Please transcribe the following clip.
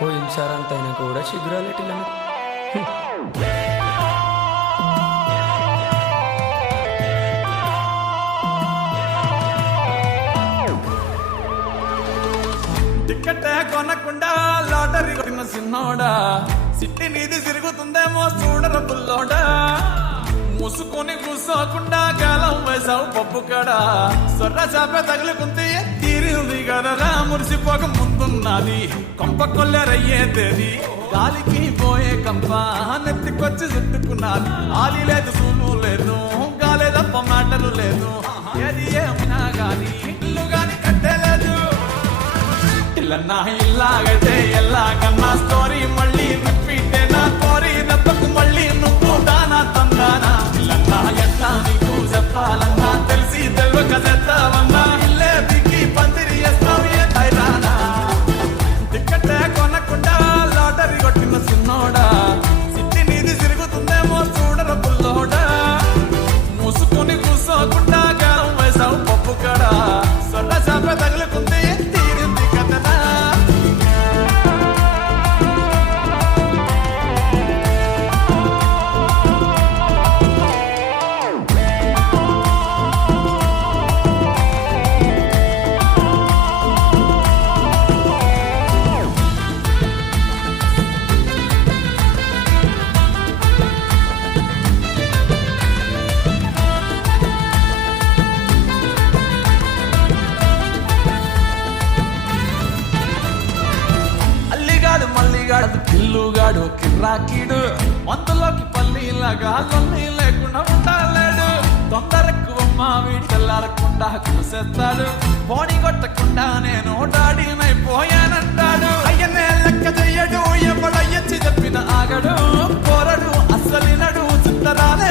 పోయినసారి అంత అయినా కూడా చిగురాలేటిలా టికెట్ కొనకుండా లాటరీ కొట్టిన సిన్నోడా సిట్టి నీది తిరుగుతుందేమో చూడర బుల్లోడా మూసుకొని కూసోకుండా గాలం వేసావు పప్పు కడా సొర్ర చాప తగులుకుంటే తీరింది కదరా మురిసిపోక ముందున్నది కొంప కొల్లెరయ్యే తేది గాలికి పోయే కంప నెత్తికొచ్చి చుట్టుకున్నది ఆలి లేదు సూలు లేదు గాలే తప్ప మాటలు లేదు ఏది ఏమైనా గాని ఇల్లు గాని కట్టలేదు ఇల్లన్నా ఇల్లాగైతే ఎల్లాగన్నా స్టోరీ మళ్ళీ రిపీటే నా కోరి నప్పకు మళ్ళీ నువ్వు దానా తందానా ఇల్లన్నా ఎట్లా నీకు చెప్పాలన్నా తెలిసి తెలియక చేస్తావన్నా ఇల్లే దిగి పందిరి వేస్తావు ఏ తైరానా టికెట్ కొనకుండా లాటరీ కొట్టిన సిన్నోడా సిట్టి నీది తిరుగుతుందేమో చూడర పుల్లోడా మూసుకొని కూసోకుండా గాలం వేసావు పప్పు కడా సొర్ర చాప తగులుకుంది తీరింది కథనా మల్లిగాడు పిల్లుగాడు కిర్రాకీడు మందులోకి పల్లీలాగా లొల్లి లేకుండా ఉండాలేడు తొందరెక్కువ వీడి తెల్లారకుండా కూసేస్తాడు పోనీ కొట్టకుండా నేను డాడీనైపోయానంటాడు అయ్యనే లెక్క చెయ్యడు ఎవడయ్యచ్చి చెప్పిన ఆగడు పోరడు అస్సలినడు చిత్తరాలే